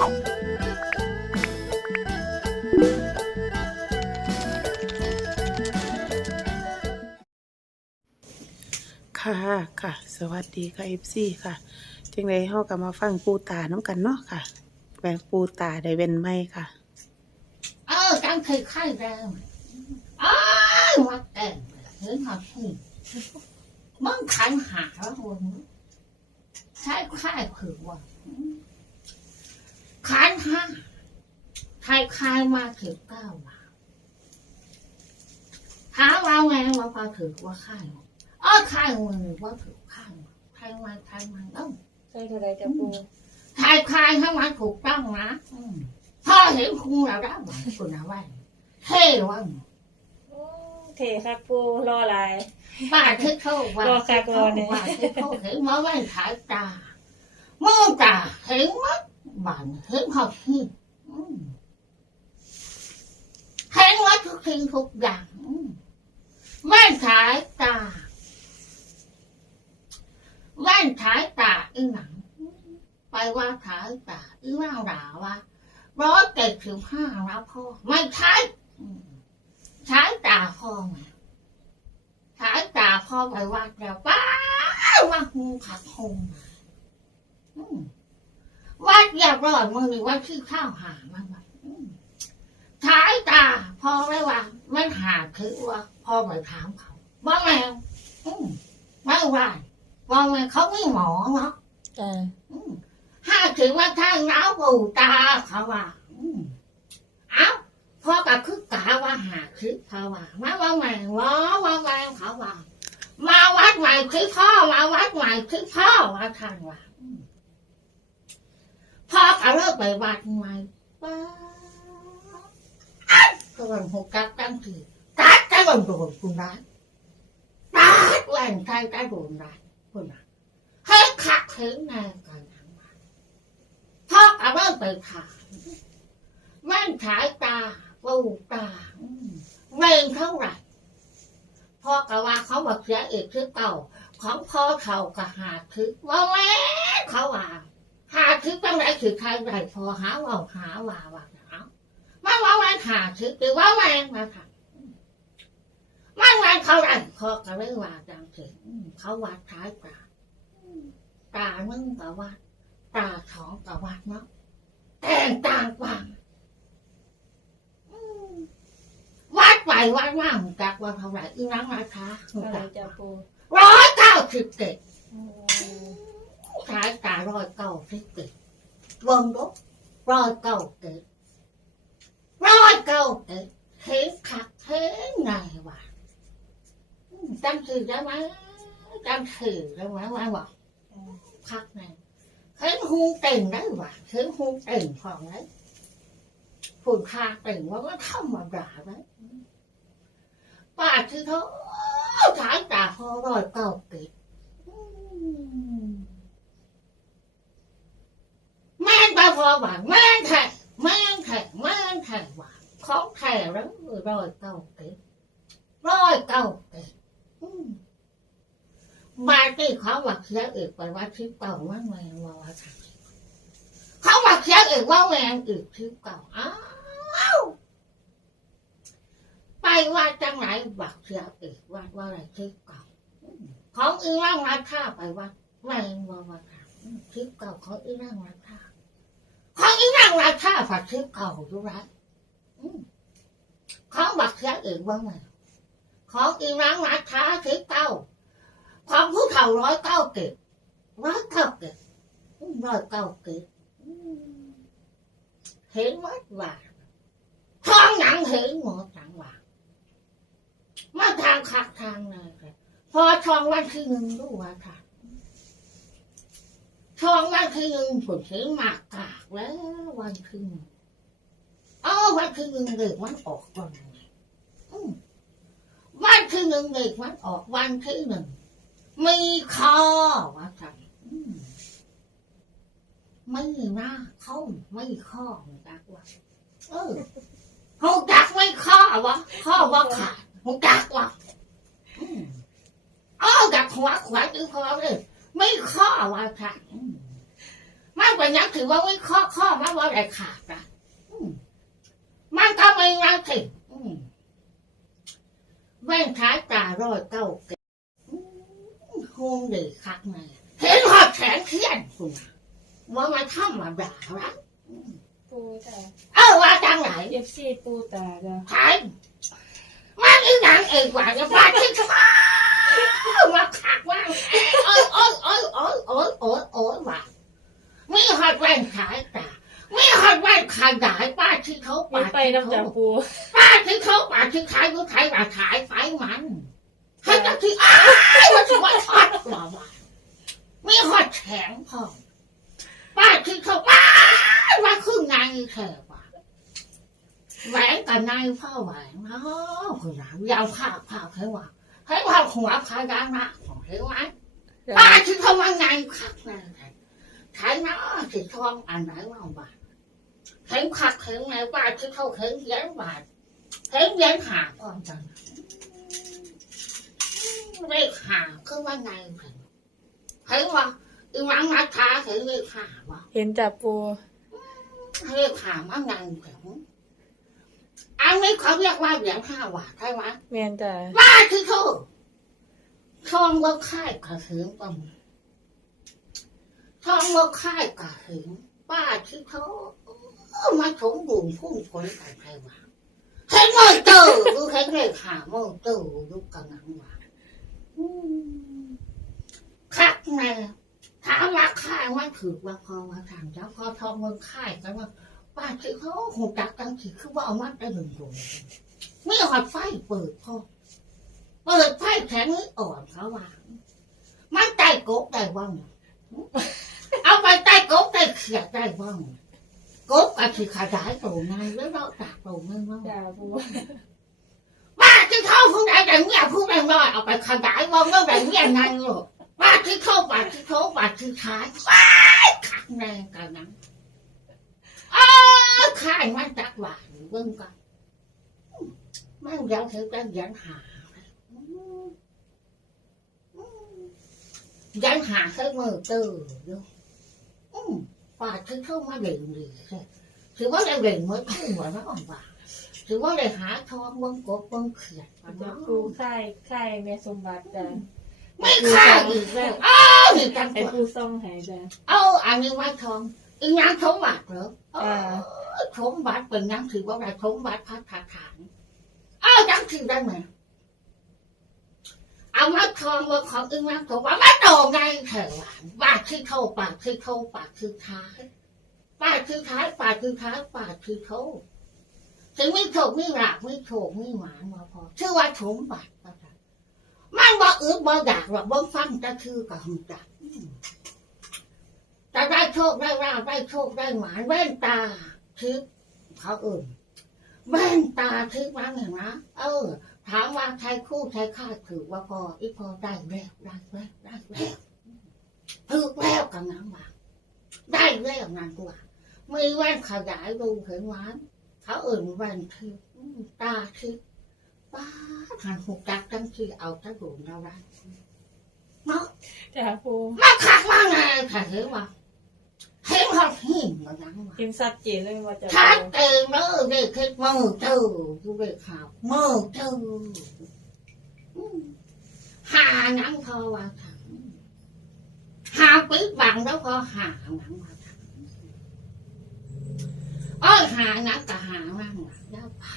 ค่ะค่ะ สวัสดีค่ะ FC ค่ะจังไดเฮาก็มาฟังปูตาน้ำกันเนาะค่ะแปลงปูตาได้เว้นไหมค่ะ เออจังคือไข่แดงอ้าววัดแก่งเห็นหักหูมึงขันหาแล้วคนใช้ค่ายผือว่า ขันห้าใครคายมาถึงเก้าบาทถามว่าไงว่าพอถือว่าค่ายเออค่ายมือว่าถือค่ายใครมาใครมาต้องใช่เท่าไรจะปูใครคายให้มันถูกต้องนะอืมพ่อเห็นคุณเราได้ไหมคุณเอาไว้เท่ว่างโอ้เทครับปูรออะไรบ้านที่เขาว่ารอคักรอเนี่ยบ้านที่เขาเห็นมาไว้ขายตาเมื่อตาเห็นมัด บานเห็นเขาที่อืมเห็นว่าทุกสิ่งทุกอย่างอืมแว่นขายตาแว่นขายตาอีหนัง ไปว่าขายตาอีว่างด่าว่าร้อยเจ็ดสิบห้าแล้วพ่อไม่ใช่ใช้ตาพ่อไงขายตาพ่อไปวัดแล้วป้าว่าหูขัดหงอืม วัดอยากรอดมือนี่วัดที่ข้าวหามันแบบขายตาพ่อไม่ว่ามันหาคือว่าพ่อไปถามเขาว่าแมวอืมไม่ว่าว่าแมวเขาไม่หมอเนาะจ้าอืมห้าถึงว่าทางน้าปูตาเขาว่าอืมเอ้าพ่อกับคือกาว่าหาคือเขาว่ามาว่าแมวว่าว่าแมวเขาว่ามาวัดใหม่คือพ่อมาวัดใหม่คือพ่อว่าทางว่าอืม พ่อก็เลิกไปวัดใหม่ป้าก็วันหกกักตั้งทีตัดจะโดนโดนคุณร้ายตัดแหวนใจจะโดนร้ายคุณร้ายให้ขักถึงแนวกันทั้งวันพ่อก็เลิกไปถามแม่นฉายตาปูตาอืมเงินเท่าไหร่พ่อกะว่าเขาบอกเสียเอกคือเก่า ของพ่อเขากะหาทึกว่าแม่เขาว่า หาทึกตั้งไหนถือใครไหนพอหาว่าหาว่าว่าเอามาว่าแม่หาทึกหรือว่าแม่มาค่ะไม่แม่เขาไหนพ่อก็เลยว่าจังสิอืมเขาวัดท้ายตาอืมตาหนึ่งกับวัดตาสองกับวัดเนาะแต่ต่างกว่าวัดไปวัดมางจักว่าเท่าไหร่อีนังราคาร้อยเก้าสิบเจ็ด อยเก้าสิบเจ็ดรวมรบร้อยเก้าเจ็ดร้อยเก้าเจ็ดเห็นขักเห็นไงวะจำสื่อได้ไหมจำสื่อได้ไหมว่าบอกขักไงเห็นหูเต่งได้วะเห็นหูเต่งของไหนฝุ่นคาเต่งว่ามันธรรมดาไหมป้าที่เขาขายตาพอร้อยเก้าปิดแม่งตาพอหวานแม่งแทะแม่งแทะแม่งแทะหวานของแทะแล้วร้อยเก้าปิดร้อยเก้าปิดมาที่เขาว่าเสียอีกไปว่าที่เก่าว่าแมงว่าว่าทางเขาว่าเสียอีกว่าแมงอีกที่เก่าอ้าวไปว่าจังไหนบักเสียอีกว่าว่าอะไรทิพเก่าของอีร่างราคาไปว่าแมงว่าว่าค่ะทิพเก่าเของอีร่างราคา ของอีร่างราคาฝักทิพเก่าอยู่ไรอืมของบักเสียอีกว่างไงของอีร่างราคาทิพเก่าของผู้เฒ่าร้อยเก้าเก็บร้อยเก้าเก็บร้อยเก้าเก็บเห็นวัดว่าท้องหนังเห็นหมดหนังว่ามาทางคักทางเลยค่ะพอทองวันที่หนึ่งรู้ว่าค่ะ ทองวันที่หนึ่งผลซื้อมากกากแล้ววันที่หนึ่งเออวันที่หนึ่งเด็กมันออกวันไหนวันที่หนึ่งเด็กมันออกวันที่หนึ่งมีคอว่าค่ะอืมไม่หน้าเข้าไม่ข้อเหมือนกันว่าเออเขาจักไม่ข้อวะข้อว่าขาดมึงกักว่ะอืมเอ้ากักหัวขวาตื้อพอเลย ไม่ข้อว่าค่ะอืมมันเป็นอยังถือว่าไม่ข้อข้อมันว่าอะไรขาดนะอืมมันทำไมเราถึงอืมแว่นท้ายตาร้อยเก้าเกตอืมโฮงดีคักไงเห็นหอดแขนเทียนคุณน่ะว่ามันทำมาด่าละปูจ้ะเออว่าจังไหนเอฟซีปูตาจ้ะใช่มันอีหนังเองกว่าจะมาที่ทำไมมาขักว่าโอ้ยโอ้ยโอ้ยโอ้ยโอ้ยโอ้ยโอ้ยว่ามีหอดแว่นขายตามีหอดแว่นขายดายป้าที่เขา มี ป้า ไป ที่ น้ำเขาจากปูป้าที่เขาป้าที่ขายก็ขายว่าขายไฟมันให้ตั้งที่อ้ายมันจะว่าทอดหรอวะมีหอดแข็งพอป้าที่เขาป้าว่าครึ่งไงแถบว่ะแหวนกับนายพ่อแหวนเนาะคุณหลานยาวผ้าผ้าให้ว่าให้ว่าหัวผ้ายางนะของเห็นไหมป้าที่เขาว่าไงคักนะใช่เนาะสีทองอันไหนว่าบาท เห็นคักเห็นไงป้าที่เขาเห็นเย็นบาทเห็นเย็นหาพร้อมจังเลขหาคือว่าไงเห็นเห็นว่าอีหวังนัดท้าเห็นเลขหาว่าเห็นจากปูเลขหาว่าไงเห็นอันนี้เขาเรียกว่าเหรียญห้าบาทใช่ไหมแมนจ้ะบ้าที่เขาทองว่าค่ายกระหืนปะทองว่าค่ายกระหืนป้าที่เขาเอา มาสมบูรณ์พุ่งผลกันใครวะเห็นมือเจอดูเห็นเลยขามือเจอดูกันนังวะคักแน่ถามว่าค่ายว่าถือว่าพอว่าทางเจ้าพอทองเมืองค่ายกันว่าป้าที่เขาหูจักกันที่คือว่าเอามาได้หนึ่งดวงไม่หอดไฟเปิดพ่อเปิดไพ่แข็งนี้อ่อนเขาว่ามันใต้กบได้บ้างเอาไปใต้กบได้เขียดได้ว่าง จ้ะปูบ้าที่เข้าผู้ใดแต่เนี่ยผู้ใดน้อยเอาไปขยายบ้างแล้วแต่เนี่ยไงลูกบ้าที่เข้าบ้าที่เข้าบ้าที่ท้ายบ้าขักแรงกันนั้นอ้าข้ายมันจักหวานเบิ่งกันมันยังถือกันยันหายันหาเคยมือตื้ออยู่อืมป่าถึงเข้ามาเด่นดีเลยถือว่าได้เด่นเมื่อขึ้นหัวน้องป่าถือว่าได้หาทองเบิ้งกบเบิ้งเขียดจ้ะปูค่ายค่ายแม่สมบัติจ้ะไม่ค่าอีกแล้วอ้าวนี่กันไอ้ตัวปูซ่องใหายจ้ะเอาอันนี้ไว้ทองอีกอย่างสมบัติเหรอเออ่าอสมบัติเป็นยังถือว่าได้สมบัติพัฒฐานเอาจังถือได้ไหม เอามาทองมาของอึ้งมาถว่ามาโตไงเถอะหวานปากคือเขาปากคือเขาปากคือท้ายปากคือท้ายปากคือท้ายปากคือเขาถึงไม่โฉกไม่หลากไม่โฉกไม่หวานมาพอชื่อว่าสมบัติก็ได้มันบ่อึดบ่อยากหรอกบ่ฟังจะคือกับหุ่นจักอืมจะได้โชคได้ราบได้โชคได้หวานแว่นตาทิพย์เขาเอื่นแว่นตาทิพย์มันเห็นไหมเออ ถามว่าใช้คู่ใช้ค่าถือว่าพออีพอได้แล้วได้แล้วได้แล้วถือแล้วกันน้ำว่าได้แล้วนั่นตัวมีแว่นขยายดูเห็นหวานเขาเอื่นแว่นทิพย์อืมตาทิพย์ป้าหันหูจักตั้งที่เอาตะดูเราได้เนาะจ้ะปูมาขักมาไงค่ะเห็นว่า เห็นเขาหินกันนั้นว่าเห็นชัดเจนเลยว่าจะชัดปูเจนเนอะเด็กคือมือเจอดูเด็กข่าวมือเจออืมหาหนังพอว่าทำหาปิดบังแล้วพอหาหนังว่าทำเอ้ยหาหนังกับหาหนังว่าแล้วผ่า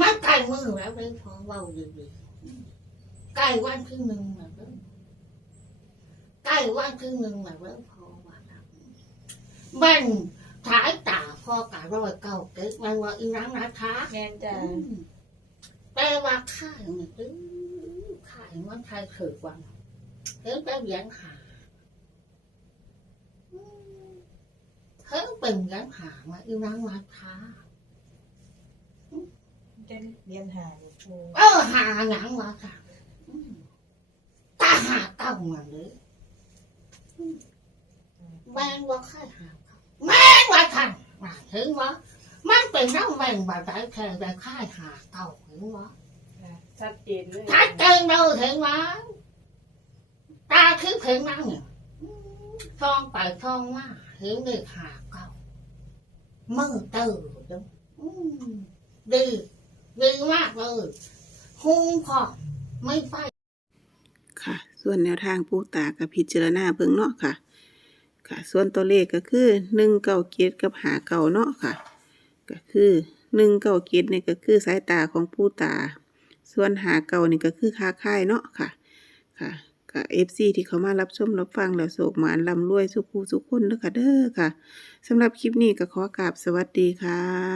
มันใกล้มือแล้วเลยพอเว้าดีๆใกล้วันที่หนึ่งแล้วเด้อใกล้วันที่หนึ่งแล้วเด้อพอว่าทำ แม่นท้ายตาพ่อกะร้อยเก้าเกิดมันว่าอีนังนะคะแมนจ้ะแต่ว่าข้ายเนี่ยตื้อข้ายมันไทยถือวันเห็นแต่เหรียญหาอืมเห็นเป็นเหรียญหามาอีนังนะคะจะเรียนหาอยู่ปูเออหาหนังมาค่ะอืมตาหาเก้ามันเลยอืมแม่งว่าข้ายหาเก้าแม่งว่าทันว่าถึงว่ามันเป็นน้ำแม่งบาดใจแค่ได้ค่ายหาเก่าเห็นวะค่ะชัดเจนเลยชัดเจนเลยเห็นวะตาคือเห็นนั่งเนี่ยท่องไปท่องมาเห็นเด็กหาเก่ามือเติร์ดอืมดีดีมากเลยหุ้งพอไม่ไฟค่ะ ส่วนแนวทางปูตากับพิจารณาเบิ่งเนาะค่ะ ค่ะ ส่วนตัวเลขก็คือหนึ่งเก้าเกียรกับหาเก่าเนาะค่ะ ก็คือหนึ่งเก้าเกียรนี่ยก็คือสายตาของผู้ตา ส่วนหาเก่านี่ก็คือค้าค่ายเนาะค่ะ ค่ะกับเอฟซีที่เขามารับชมรับฟังแล้วโศกหมานลำรวยสุขูสุขคนเด้อค่ะเด้อค่ะสำหรับคลิปนี้ก็ขอกราบสวัสดีค่ะ